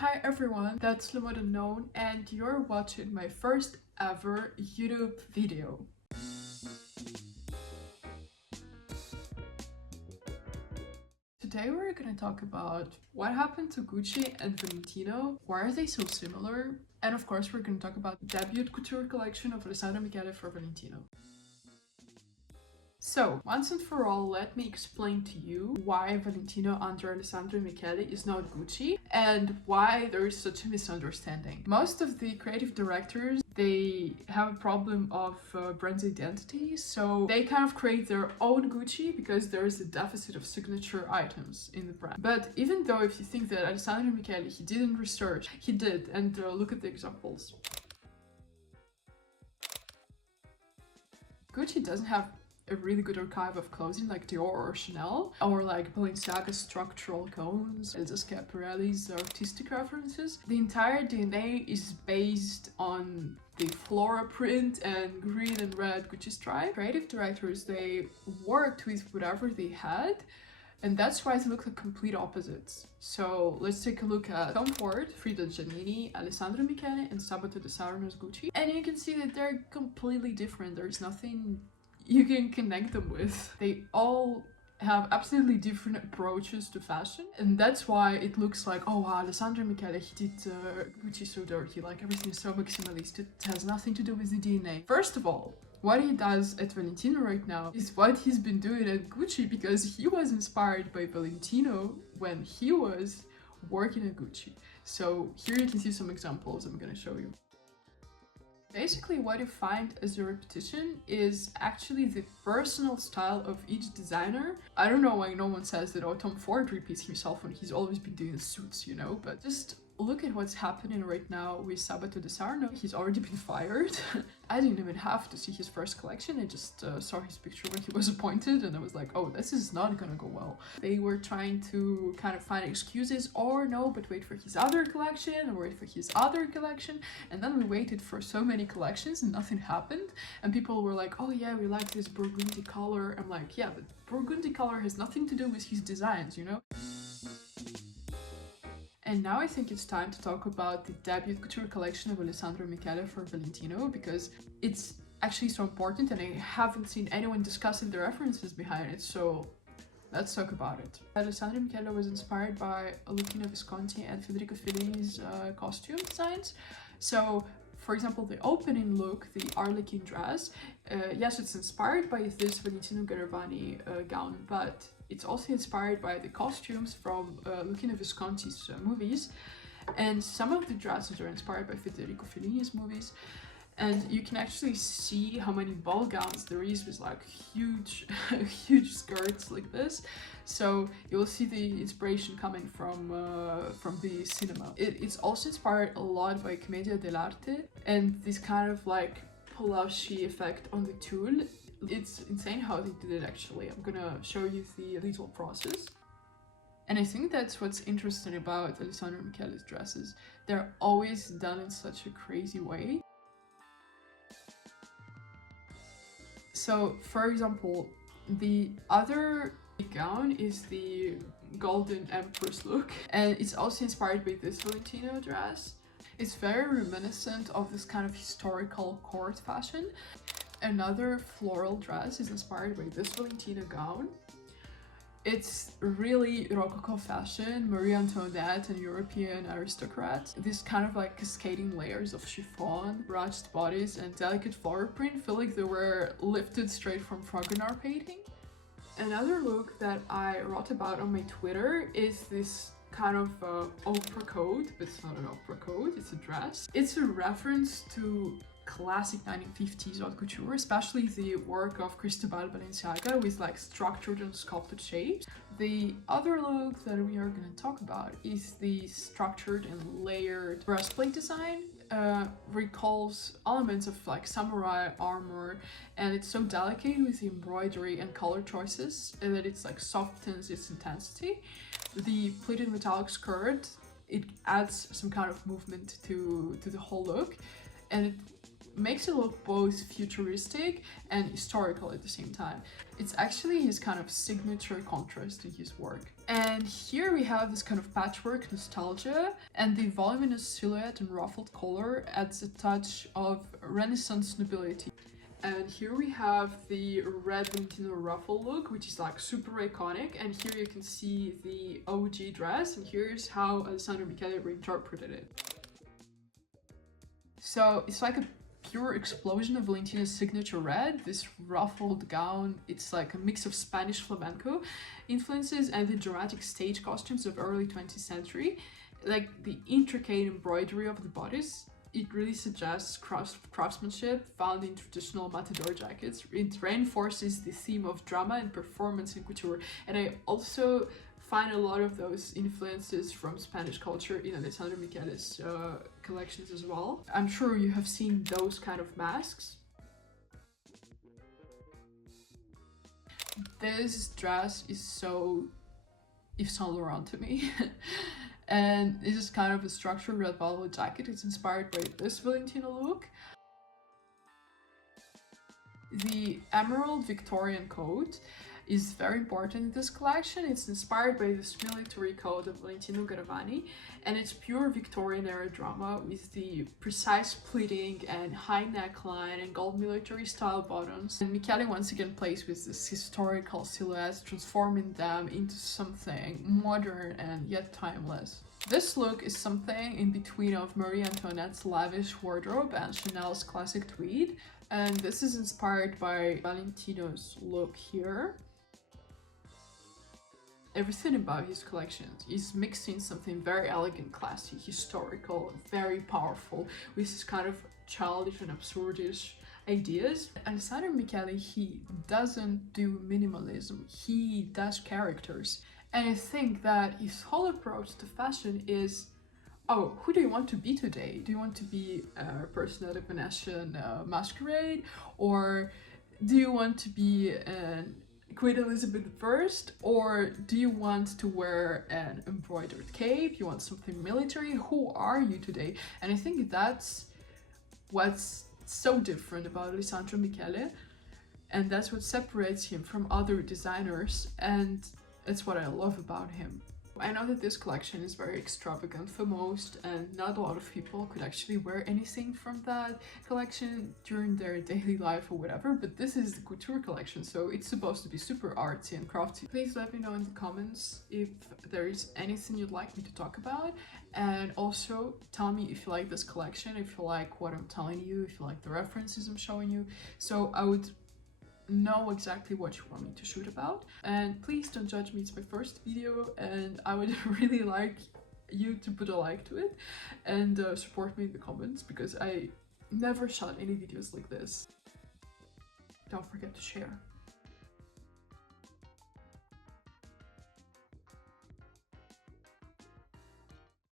Hi everyone, that's Lemon Unknown and you're watching my first ever YouTube video. Today we're gonna talk about what happened to Gucci and Valentino, why are they so similar, and of course we're gonna talk about the debut couture collection of Alessandro Michele for Valentino. So, once and for all, let me explain to you why Valentino under Alessandro Michele is not Gucci and why there is such a misunderstanding. Most of the creative directors, they have a problem of brand identity, so they kind of create their own Gucci because there is a deficit of signature items in the brand. But even though if you think that Alessandro Michele, he didn't research, he did, and look at the examples. Gucci doesn't have a really good archive of clothing like Dior or Chanel, or like Balenciaga's structural cones, Elsa Schiaparelli's artistic references. The entire DNA is based on the floral print and green and red Gucci stripe. Creative directors, they worked with whatever they had, and that's why they look like complete opposites. So let's take a look at Tom Ford, Frida Giannini, Alessandro Michele, and Sabato De Sarno's Gucci. And you can see that they're completely different. There's nothing you can connect them with. They all have absolutely different approaches to fashion, and that's why it looks like, oh wow, Alessandro Michele, he did Gucci so dirty, like everything is so maximalist, it has nothing to do with the DNA. First of all, what he does at Valentino right now is what he's been doing at Gucci because he was inspired by Valentino when he was working at Gucci. So here you can see some examples I'm gonna show you. Basically, what you find as a repetition is actually the personal style of each designer. I don't know why no one says that, oh, Tom Ford repeats himself when he's always been doing suits, you know, but just look at what's happening right now with Sabato De Sarno. He's already been fired. I didn't even have to see his first collection. I just saw his picture when he was appointed and I was like, oh, this is not gonna go well. They were trying to kind of find excuses, or no, but wait for his other collection, or wait for his other collection. And then we waited for so many collections and nothing happened. And people were like, oh yeah, we like this burgundy color. I'm like, yeah, but burgundy color has nothing to do with his designs, you know? And now I think it's time to talk about the debut couture collection of Alessandro Michele for Valentino, because it's actually so important and I haven't seen anyone discussing the references behind it, so let's talk about it. Alessandro Michele was inspired by Luchino Visconti and Federico Fellini's costume designs. So, for example, the opening look, the Arlequin dress, yes, it's inspired by this Valentino Garavani gown, but it's also inspired by the costumes from Luchino Visconti's movies, and some of the dresses are inspired by Federico Fellini's movies. And you can actually see how many ball gowns there is with like huge skirts like this. So you'll see the inspiration coming from the cinema. It's also inspired a lot by Commedia dell'arte and this kind of like pull-out-she effect on the tulle. It's insane how they did it actually. I'm gonna show you the little process. And I think that's what's interesting about Alessandro Michele's dresses. They're always done in such a crazy way. So, for example, the other gown is the Golden Empress look, and it's also inspired by this Valentino dress. It's very reminiscent of this kind of historical court fashion. Another floral dress is inspired by this Valentino gown. It's really Rococo fashion, Marie Antoinette and European aristocrats. This kind of like cascading layers of chiffon, ruched bodies, and delicate floral print feel like they were lifted straight from Fragonard painting. Another look that I wrote about on my Twitter is this kind of opera coat, but it's not an opera coat, it's a dress. It's a reference to classic 1950s haute couture, especially the work of Cristobal Balenciaga with like structured and sculpted shapes. The other look that we are going to talk about is the structured and layered breastplate design. Recalls elements of like samurai armor, and it's so delicate with the embroidery and color choices that it's like softens its intensity. The pleated metallic skirt, it adds some kind of movement to the whole look, and it makes it look both futuristic and historical at the same time. It's actually his kind of signature contrast in his work. And here we have this kind of patchwork nostalgia, and the voluminous silhouette and ruffled collar adds a touch of Renaissance nobility. And here we have the red Valentino ruffle look, which is like super iconic. And here you can see the OG dress, and here's how Alessandro Michele reinterpreted it. So it's like a pure explosion of Valentino's signature red, this ruffled gown. It's like a mix of Spanish flamenco influences and the dramatic stage costumes of early 20th century. Like the intricate embroidery of the bodice, it really suggests craftsmanship found in traditional matador jackets. It reinforces the theme of drama and performance in couture. And I also find a lot of those influences from Spanish culture in Alessandro Michele's collections as well. I'm sure you have seen those kind of masks. This dress is so Yves Saint Laurent to me. And this is kind of a structured red bottle jacket. It's inspired by this Valentino look. The emerald Victorian coat is very important in this collection. It's inspired by this military coat of Valentino Garavani, and it's pure Victorian era drama with the precise pleating and high neckline and gold military style bottoms. And Michele once again plays with this historical silhouettes, transforming them into something modern and yet timeless. This look is something in between of Marie Antoinette's lavish wardrobe and Chanel's classic tweed, and this is inspired by Valentino's look here. Everything about his collections is mixing something very elegant, classy, historical, very powerful, with this kind of childish and absurdish ideas. Alessandro Michele, he doesn't do minimalism, he does characters. And I think that his whole approach to fashion is, oh, who do you want to be today? Do you want to be a person at a Venetian masquerade? Or do you want to be an Queen Elizabeth I, or do you want to wear an embroidered cape? You want something military? Who are you today? And I think that's what's so different about Alessandro Michele, and that's what separates him from other designers, and it's what I love about him. I know that this collection is very extravagant for most, and not a lot of people could actually wear anything from that collection during their daily life or whatever, but this is the couture collection, so it's supposed to be super artsy and crafty. Please let me know in the comments if there is anything you'd like me to talk about, and also tell me if you like this collection, if you like what I'm telling you, if you like the references I'm showing you, so I would know exactly what you want me to shoot about. And please don't judge me, it's my first video, and I would really like you to put a like to it and support me in the comments, because I never shot any videos like this. Don't forget to share.